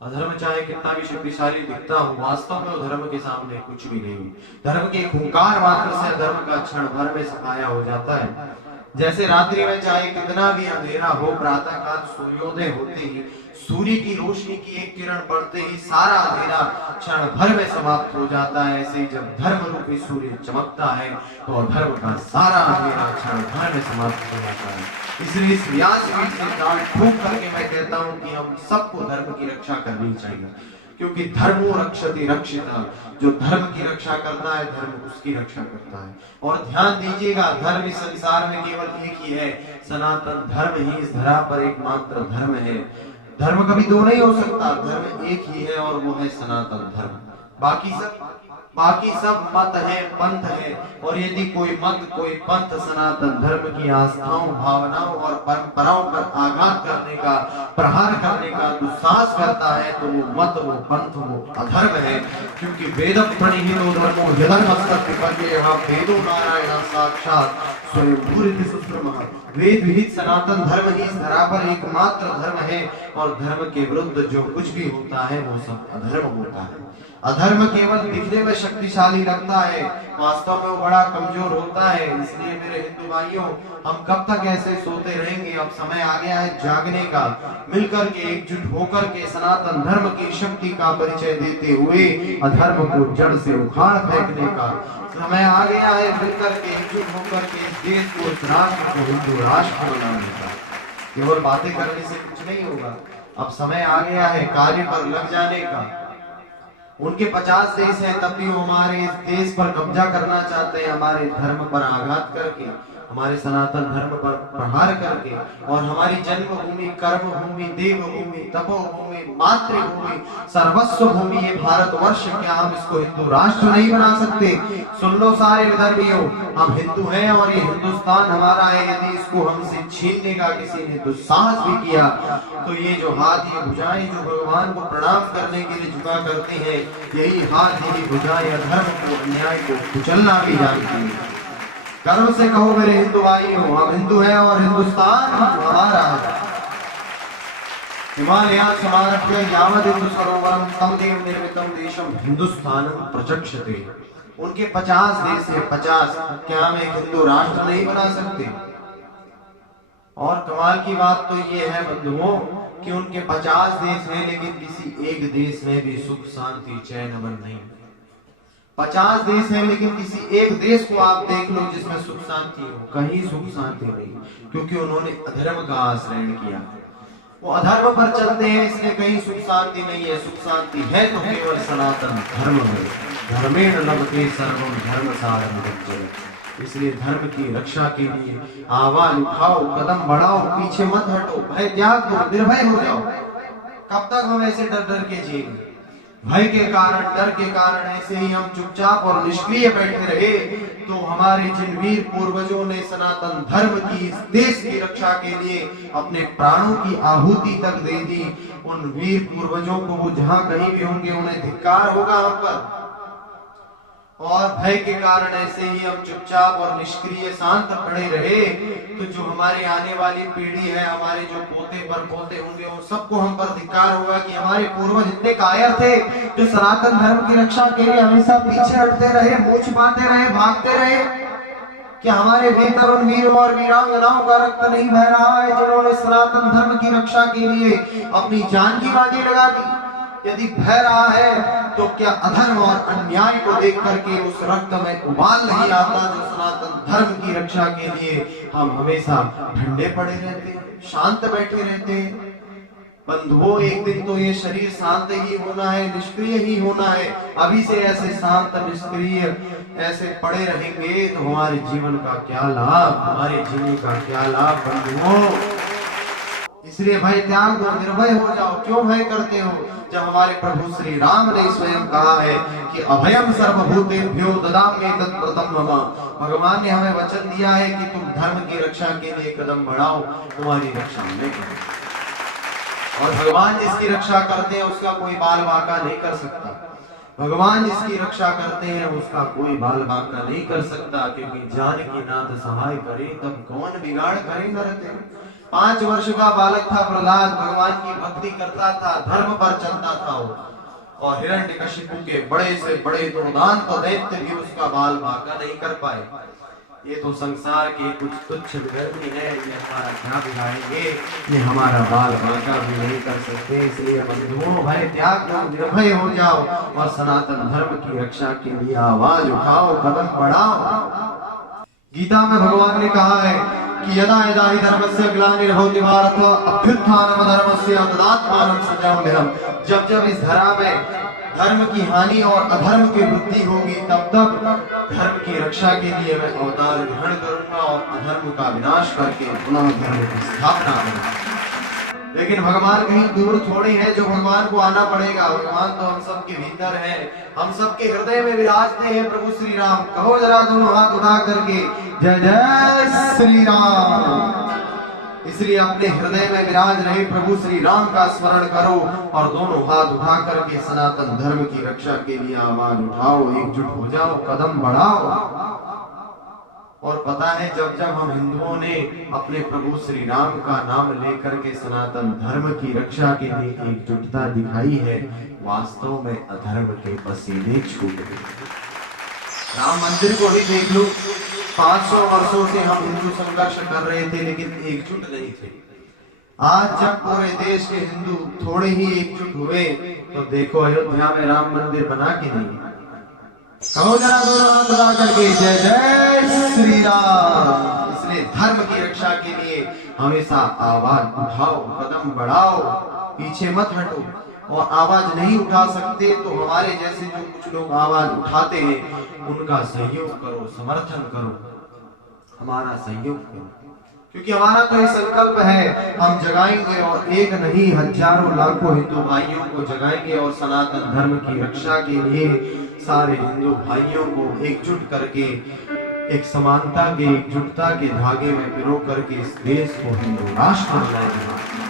अधर्म चाहे कितना भी शक्तिशाली दिखता हो, वास्तव में वो धर्म के सामने कुछ भी नहीं। धर्म के हुंकार मात्र से अधर्म का क्षण भर में सफाया हो जाता है। जैसे रात्रि में चाहे कितना भी अंधेरा हो, प्रातः काल सूर्योदय होते ही सूर्य की रोशनी की एक किरण पड़ते ही सारा अंधेरा क्षण भर में समाप्त हो जाता है। ऐसे ही जब धर्म रूपी सूर्य चमकता है तो धर्म का सारा अंधेरा क्षण भर में समाप्त हो जाता है। इसलिए इस व्यासपीठ से डांट ठोक करके मैं कहता हूँ कि हम सबको धर्म की रक्षा करनी चाहिए, क्योंकि धर्मो रक्षति रक्षिता। जो धर्म की रक्षा करता है, धर्म उसकी रक्षा करता है। और ध्यान दीजिएगा, धर्म इस संसार में केवल एक ही है, सनातन धर्म ही इस धरा पर एकमात्र धर्म है। धर्म कभी दो नहीं हो सकता, धर्म एक ही है और वो है सनातन धर्म। बाकी सब मत है, पंथ है। और यदि कोई मत, कोई पंथ सनातन धर्म की आस्थाओं, भावनाओं और परंपराओं पर आघात करने का, प्रहार करने का दुस्साहस करता है तो वो मत, वो पंथ, वो अधर्म है। क्योंकि वेद प्रणीहितो धर्मो यदर्मस्तस्य विपर्ययः वेदो नारायण साक्षात स्वयं पूरित सुश्रमः। वेद विहित सनातन धर्म ही इस धरा पर एकमात्र धर्म है। और धर्म के विरुद्ध जो कुछ भी होता है वो सब अधर्म होता है। अधर्म केवल दिखने में शक्तिशाली लगता है, वास्तव में वो बड़ा कमजोर होता है। इसलिए मेरे हिंदू भाइयों, हम कब तक ऐसे सोते रहेंगे? अब समय आ गया है जागने का, मिलकर के एकजुट होकर के सनातन धर्म की शक्ति का परिचय देते हुए अधर्म को जड़ से उखाड़ फेंकने का समय आ गया है। मिलकर के एकजुट होकर के इस देश को, इस राष्ट्र को हिंदू राष्ट्र बनाने का। केवल बातें करने से कुछ नहीं होगा, अब समय आ गया है कार्य पर लग जाने का। उनके 50 देश हैं, तब भी वो हमारे इस देश पर कब्जा करना चाहते हैं, हमारे धर्म पर आघात करके, हमारे सनातन धर्म पर प्रहार करके। और हमारी जन्मभूमि, कर्मभूमि, देवभूमि, तपोभूमि, मातृभूमि, सर्वस्व भूमि ये भारतवर्ष, क्या हम इसको हिंदू राष्ट्र नहीं बना सकते? सुन लो सारे विदर्भियों, हम हिंदू हैं और ये हिंदुस्तान हमारा है। यदि इसको हमसे छीनने का किसी ने दुस्साहस भी किया तो ये जो हाथ, ये भुजाएं जो भगवान को प्रणाम करने के लिए झुका करती हैं, यही हाथ, यही भुजाएं अधर्म को, अन्याय को कुचलना भी जानती है। गर्व से कहो मेरे हिंदू भाइयों, हम हिंदू हैं और हिंदुस्तान हमारा है। हिमालयान् समारभ्य यावत् हिंदु सरोवरम तम देव निर्मितम देशम हिंदुस्तानम प्रचक्षते। उनके 50 देश है, 50। क्या हम एक हिंदू राष्ट्र नहीं बना सकते? और कमाल की बात तो ये है बंधुओं कि उनके 50 देश हैं, लेकिन किसी एक देश में भी सुख शांति चैन अमन नहीं। 50 देश हैं, लेकिन किसी एक देश को आप देख लो जिसमें सुख शांति हो, कहीं सुख शांति नहीं, क्योंकि उन्होंने अधर्म का आश्रय किया। वो अधर्म पर चलते हैं, इसलिए कहीं सुख शांति नहीं है। सुख शांति है तो केवल सनातन धर्म में। धर्मेण लभते सर्वं धर्मसारं भजते। इसलिए धर्म की रक्षा के लिए आवाज उठाओ, कदम बढ़ाओ, पीछे मत हटो, भय त्याग दो, निर्भय हो जाओ। कब तक हम ऐसे डर डर के जिएंगे? भय के कारण, डर के कारण ऐसे ही हम चुपचाप और निष्क्रिय बैठे रहे तो हमारे जिन वीर पूर्वजों ने सनातन धर्म की, इस देश की रक्षा के लिए अपने प्राणों की आहुति तक दे दी, उन वीर पूर्वजों को वो जहां कहीं भी होंगे उन्हें धिक्कार होगा हम पर। और भय के कारण ऐसे ही हम चुपचाप और निष्क्रिय शांत खड़े रहे तो जो हमारी आने वाली पीढ़ी है, हमारे जो पोते पर पोते होंगे, उन सबको हम पर धिक्कार होगा कि हमारे पूर्वज इतने कायर थे जो सनातन धर्म की रक्षा के लिए हमेशा पीछे हटते रहे, मुंह छिपाते रहे, भागते रहे। क्या हमारे वीर तरुण वीरों और वीरांगनाओं का रक्त नहीं बह रहा है जिन्होंने सनातन धर्म की रक्षा के लिए अपनी जान की बाजी लगा दी? यदि बह रहा है तो क्या अधर्म और अन्याय को देख करके उस रक्त में उबाल नहीं आता जो सनातन धर्म की रक्षा के लिए हम हमेशा ठंडे पड़े रहते, शांत बैठे रहते? बंधुओं, एक दिन तो ये शरीर शांत ही होना है, निष्क्रिय ही होना है। अभी से ऐसे शांत निष्क्रिय ऐसे पड़े रहेंगे तो हमारे जीवन का क्या लाभ, हमारे जीने का क्या लाभ बंधुओं? इसलिए भय त्याग दो, निर्भय हो जाओ। क्यों भय करते हो जब हमारे प्रभु श्री राम ने स्वयं कहा है कि अभयम सर्वभूतेभ्यो ददामि तत्प्रथम मम। भगवान ने हमें वचन दिया है कि तुम धर्म की रक्षा के लिए कदम बढ़ाओ, तुम्हारी रक्षा मैं करूंगा। और भगवान जिसकी रक्षा करते हैं उसका कोई बाल बांका नहीं कर सकता। भगवान जिसकी रक्षा करते हैं उसका कोई बाल बांका नहीं कर सकता, क्योंकि जान की नाथ सहाय करे तब कौन बिगाड़ करे नरते। 5 वर्ष का बालक था प्रहलाद, भगवान की भक्ति करता था, धर्म पर चलता था वो। और हिरण्यकशिपु के बड़े से बड़े दुर्दांत दैत्य भी उसका बाल बांका नहीं कर पाए। ये तो संसार के कुछ तुच्छ विधर्मी है, ये हमारा क्या बिगाड़ेंगे, ये हमारा बाल बांका भी नहीं कर सकते। इसलिए बंधुओं, भय त्याग कर निर्भय हो जाओ और सनातन धर्म की रक्षा के लिए आवाज उठाओ, कदम बढ़ाओ। गीता में भगवान ने कहा है कि यदा यदा हि धर्मस्य ग्लानिर्भवति भारत अभ्युत्थानम धर्मस्य तदात्मानं सृजाम्यहम्। जब जब इस धरा में धर्म की हानि और अधर्म की वृद्धि होगी, तब तब धर्म की रक्षा के लिए मैं अवतार ग्रहण करूंगा और अधर्म का विनाश करके पुनः धर्म की स्थापना करूंगा। लेकिन भगवान कहीं दूर थोड़ी है जो भगवान को आना पड़ेगा। भगवान तो हम सब के भीतर है, हम सबके हृदय में विराजते हैं प्रभु श्री राम। कहो जरा दोनों हाथ उठा करके जय जय श्री राम। इसलिए अपने हृदय में विराज रहे प्रभु श्री राम का स्मरण करो और दोनों हाथ उठा करके सनातन धर्म की रक्षा के लिए आवाज उठाओ, एकजुट हो जाओ, कदम बढ़ाओ। और पता है, जब जब हम हिंदुओं ने अपने प्रभु श्री राम का नाम लेकर के सनातन धर्म की रक्षा के लिए एकजुटता दिखाई है, वास्तव में अधर्म के पसीने छूट गए। राम मंदिर को ही देख लो, 500 वर्षों से हम हिंदू संघर्ष कर रहे थे लेकिन एकजुट नहीं थे। आज जब पूरे देश के हिंदू थोड़े ही एकजुट हुए तो देखो अयोध्या में राम मंदिर बना कि नहीं। कहो जरा दोनों हाथ उठा करके जय जय श्री राम। इसलिए धर्म की रक्षा के लिए हमेशा आवाज उठाओ, कदम बढ़ाओ, पीछे मत हटो। और आवाज नहीं उठा सकते तो हमारे जैसे जो कुछ लोग आवाज उठाते हैं उनका सहयोग करो, समर्थन करो, हमारा सहयोग करो। क्योंकि हमारा तो ये संकल्प है, हम जगाएंगे और एक नहीं हजारों लाखों हिंदू भाइयों को जगाएंगे और सनातन धर्म की रक्षा के लिए सारे हिंदू भाइयों को एकजुट करके एक समानता के, एकजुटता के धागे में पिरो करके इस देश को हिंदू राष्ट्र बनाएंगे।